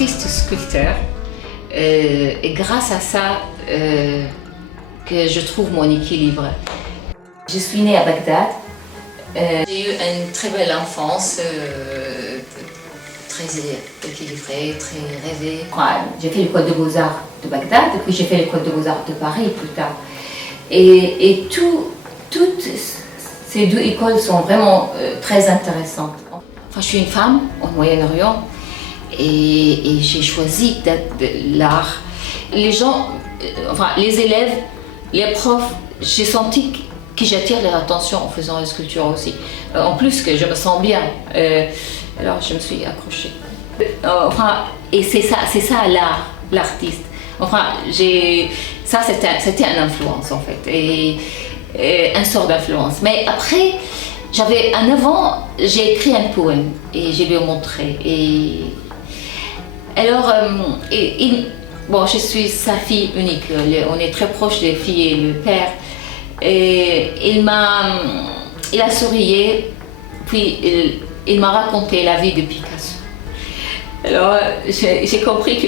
artiste sculpteur. Et grâce à ça, que je trouve mon équilibre. Je suis née à Bagdad. J'ai eu une très belle enfance, très équilibrée, très rêvée. J'ai fait l'école de Beaux-Arts de Bagdad, et puis j'ai fait l'école de Beaux-Arts de Paris plus tard. Et toutes ces deux écoles sont vraiment très intéressantes. Enfin, je suis une femme au Moyen-Orient et j'ai choisi l'art. Les gens, enfin les élèves, les profs, j'ai senti que j'attire leur attention en faisant la sculpture aussi. En plus que je me sens bien, alors je me suis accrochée. Enfin, et c'est ça l'art, l'artiste. Enfin, ça c'était une influence en fait, et une sorte d'influence. Mais après, j'avais un 9 ans, j'ai écrit un poème et je lui ai montré. Et alors, bon, je suis sa fille unique, on est très proches des filles et le père. Et il a sourié, puis il m'a raconté la vie de Picasso. Alors j'ai compris que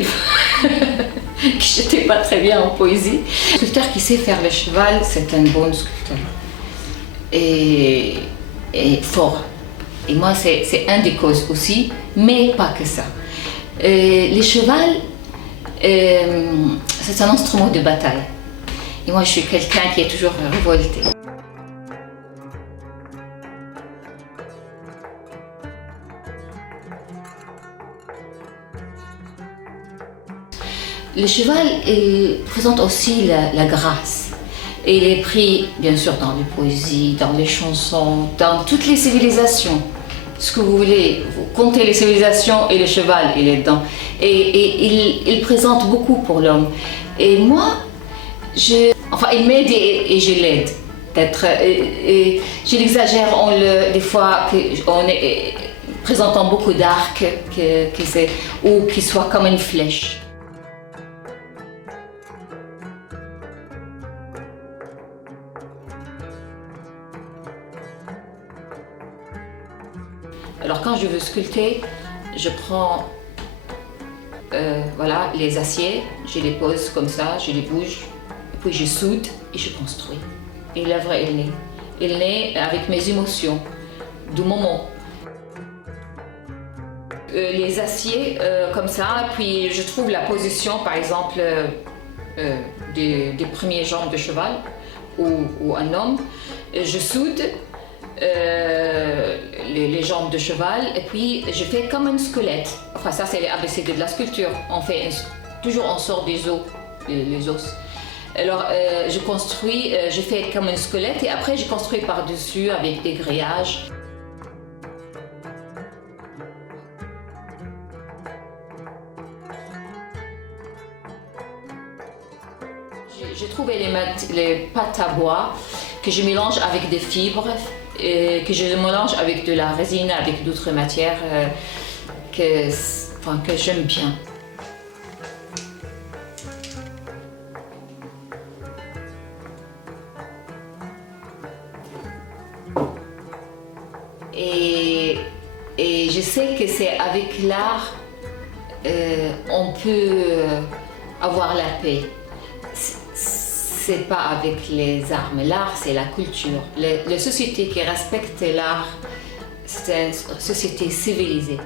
je n'étais pas très bien en poésie. Le sculpteur qui sait faire le cheval, c'est un bon sculpteur. Et fort. Et moi, c'est un des causes aussi, mais pas que ça. Le cheval, c'est un instrument de bataille. Et moi, je suis quelqu'un qui est toujours révolté. Le cheval présente aussi la grâce. Et il est pris, bien sûr, dans les poésies, dans les chansons, dans toutes les civilisations. Ce que vous voulez, vous comptez les civilisations et le cheval, il est dedans. Et il présente beaucoup pour l'homme. Et moi, il m'aide et je l'aide. Je l'exagère des fois en présentant beaucoup d'arcs, ou qu'il soit comme une flèche. Alors quand je veux sculpter, je prends voilà, les aciers, je les pose comme ça, je les bouge, puis je soude et je construis. Et l'œuvre est née. Elle naît avec mes émotions, du moment. Les aciers comme ça, puis je trouve la position, par exemple, des premières jambes de cheval ou un homme. Je soude les jambes de cheval et puis je fais comme un squelette. Enfin ça c'est les ABCD de la sculpture. On fait toujours on sort des os, les os. Alors je construis, je fais comme un squelette et après je construis par-dessus avec des grillages. J'ai trouvé les pâtes à bois que je mélange avec des fibres, que je mélange avec de la résine, avec d'autres matières que j'aime bien. Et je sais que c'est avec l'art, on peut avoir la paix. C'est pas avec les armes. L'art, c'est la culture. Les sociétés qui respectent l'art, c'est une société civilisée.